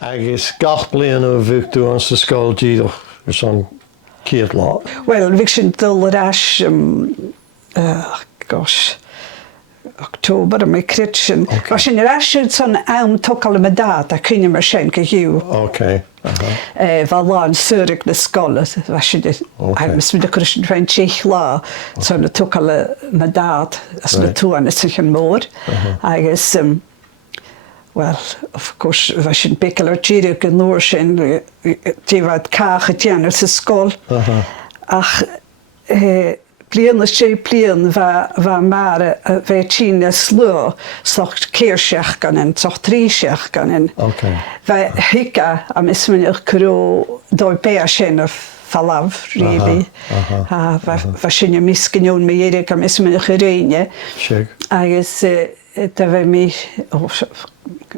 Agus gach blian ó bhuaich tú an sa scóil díadach san céad lá. Well, bhíh sin dul arás, gosh, October a mé crit sin. Bhí sin arás san am tógáil me dad a cine mar sin go hiú. Okay. Bhá láin Zurich na scola, bhí sin agus mi dechr sin fein tíich lá san na tógáil me dad as na túana sin an mór. Agus, well, of course, bhí sin becail ar tíireach an nóir sin, tíomhad cach a déanamh sa scóil. Ach, blian na sé blian bhá mar a bheith tína slú, socht céirseach ganin, socht tríseach ganin. Bhí hica a mismuneach curó dói bé sin a fallaf, really. Bhí sinne miscinún me dhéireach a mismuneach a réine. Agus da bheith mi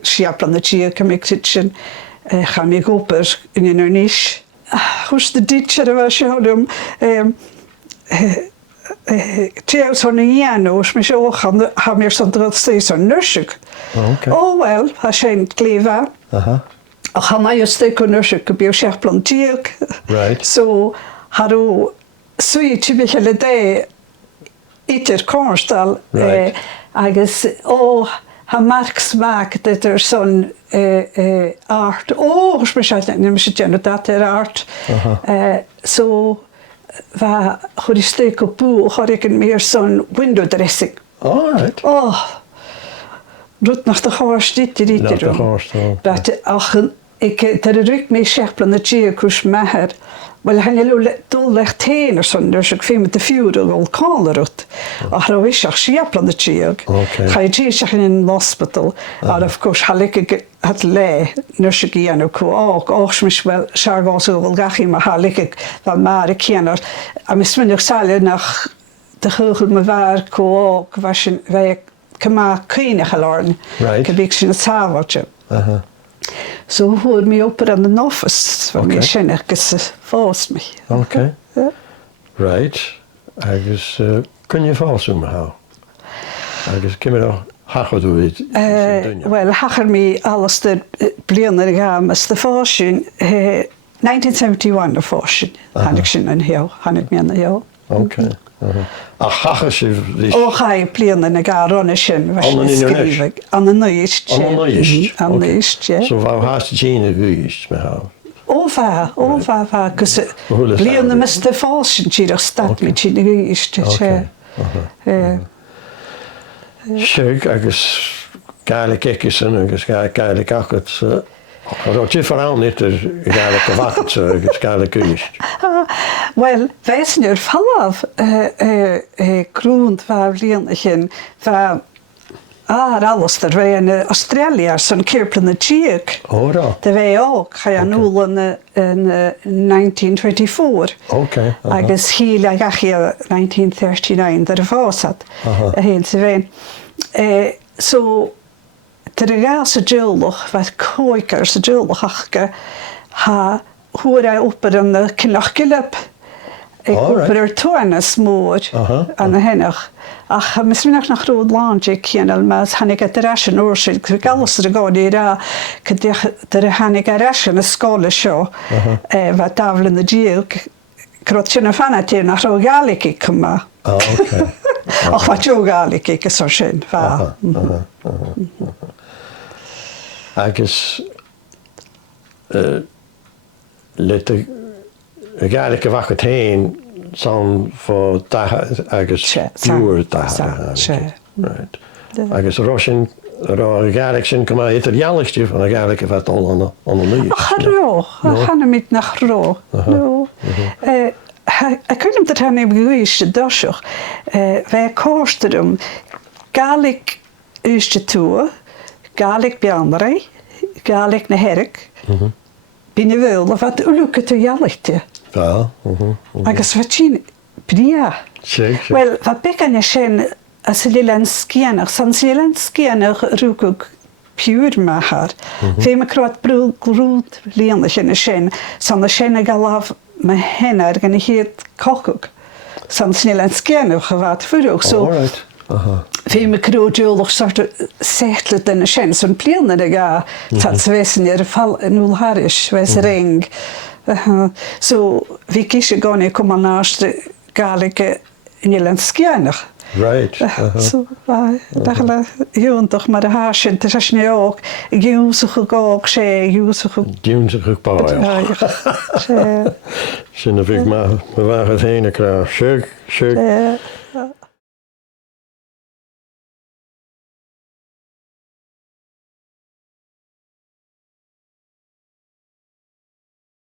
siaplan na tíach a mé crit sin cha mé gópar in ar níis. Chus de dítear a bheith se hálum Tréos hon in Janus, mis ook ha meer zo'n druk steeds een nursuk. Oh well, ha zijn kleva. Ha na je steek een nursuk, heb je zeg plantiek. Right. So haru sui typische lede iter konstal. Agus ha marks maak dat er zo'n art. Oh, speciaal neem je het dat er art. So va choristeek op boel, had ik een meer zo'n window dressing. All right. Oh, doet nog de gaas dit erom. Dat ach, ik daar ruk mee schepelen dat je kus meher. Wel, hij nu dol legt heen of zo, dus ik vind met de vuur al kallerut. Ach, dan wist ik schepelen dat je. Ga je zich in een hospital. Maar of course, had ik het lee, dus ik hier nu ook. Och, misschien wel, zou zo wel graag maar had ik wel maar ik hier. En misschien nog zal nog de geugel me waar ook was je wij kema kunnen geloren. Ik heb ik zijn het zaterdag. So hoor me op aan de office, van mij zijn ergens vast me. Okay. Right. Agus kun je vast me hou. Agus kim je nog hacher doe het. Wel hacher me Alasdair blianer gaan is de fashion 1971 de fashion. Han ik zien een heel, han ik me aan heel. Okay. Ach, hacher ze. Ga je blianer na gaan runne sin. An de nieuwst. An de nieuwst, ja. Zo wou haast Gene Uist me hou. Ova, kus blianer met de fashion hier staat met Gene Uist. Sheik, agus Gaelic ekkisen, agus Gaelic akket. Dat je vooral niet de Gaelic wacht, agus Gaelic Uist. Wel, wij zijn er vanaf grond waar blianchen waar Alasdair wij in Australië zo'n keer de Chiek. Oh, dat. Dat wij ook ga je nul in 1924. Oké. Agus hier ga je 1939 daar was dat. Heel te wijn. Zo de gaase jullig wat koikers jullig achke ha hoe hij op een knachkelip. Ik op er toorne smoor aan de hennig. Ach, misschien nog naar groot landje kennen, maar han ik het ration oorschil. Ik alles er gaan die daar, der han ik ration een school show. Wat tafelen de geel. Krotje een fan het hier naar Uist Gaelic ik kom. Oké. Ach, wat Uist Gaelic ik is zo schön. Agus let de Gaelic wacht heen. Zo'n voor agus duur right. Agus Russian Gaelic sin kom maar Italiaanstje van een Gaelic wat al aan de nieuw. Gaan met naar ro. Ik weet niet dat hij niet geweest is. Wij kosten hem Gaelic eerste toer, Gaelic beandere, Gaelic naar herk. Binnen wilde wat ulukke te jallichte. Ja. Agus wat zien, bria. Wel, wat bekan je zijn als Zeelandskianer, san Zeelandskianer roek ook puur maar. Vema kroat brood leende je zijn, san de zijn galaf me hen er gaan hier kook. San Zeelandskianer gewaad voor ook zo. Fé me cruúdúlach sort sechtlet in a sin son plianna a ga tá wessen fall in Ulharis wees ring. So vi kiise goni kom an naaste Gaelike in Jelenskianach. Right. So dagla joontoch maar de haasjen te sne ook giúsach gog sé giúsach Dúnsaach báil. Sin a bhíh me bhagad héine cra siúg.